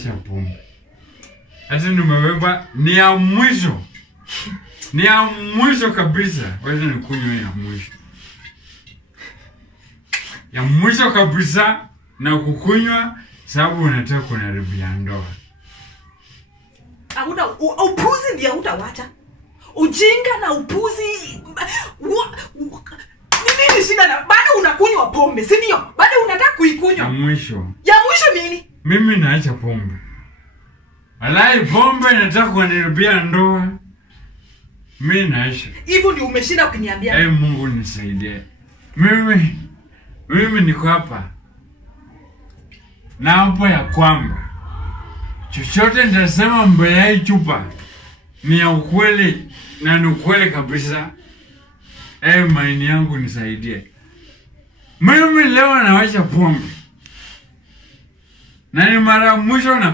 Acha pombe. Hata nimebeba ni ya mwisho. Ni ya mwisho kabisa. Wacha nikunywe ya mwisho. Ya mwisho kabisa na kukunywa sababu unataka kunaribia ndoa. Upuzi ndio utawacha. Ujinga na upuzi. Nini shida na bado unakunywa pombe, si ndio? Bado unataka kuikunywa. Ya mwisho. Ya mwisho nini? Mimi naacha pombe. Walai pombe nataka kunaribia ndoa. Mimi naacha. Hivyo ndio umeshinda ukiniambia. Mungu nisaidie. Mimi niko hapa. Na hapo ya kwamba chochote nitasema mbele ya hii chupa ni ya ukweli na ni ukweli kabisa. Maini yangu nisaidie. Mimi leo nawacha pombe. Na ni mara mwisho na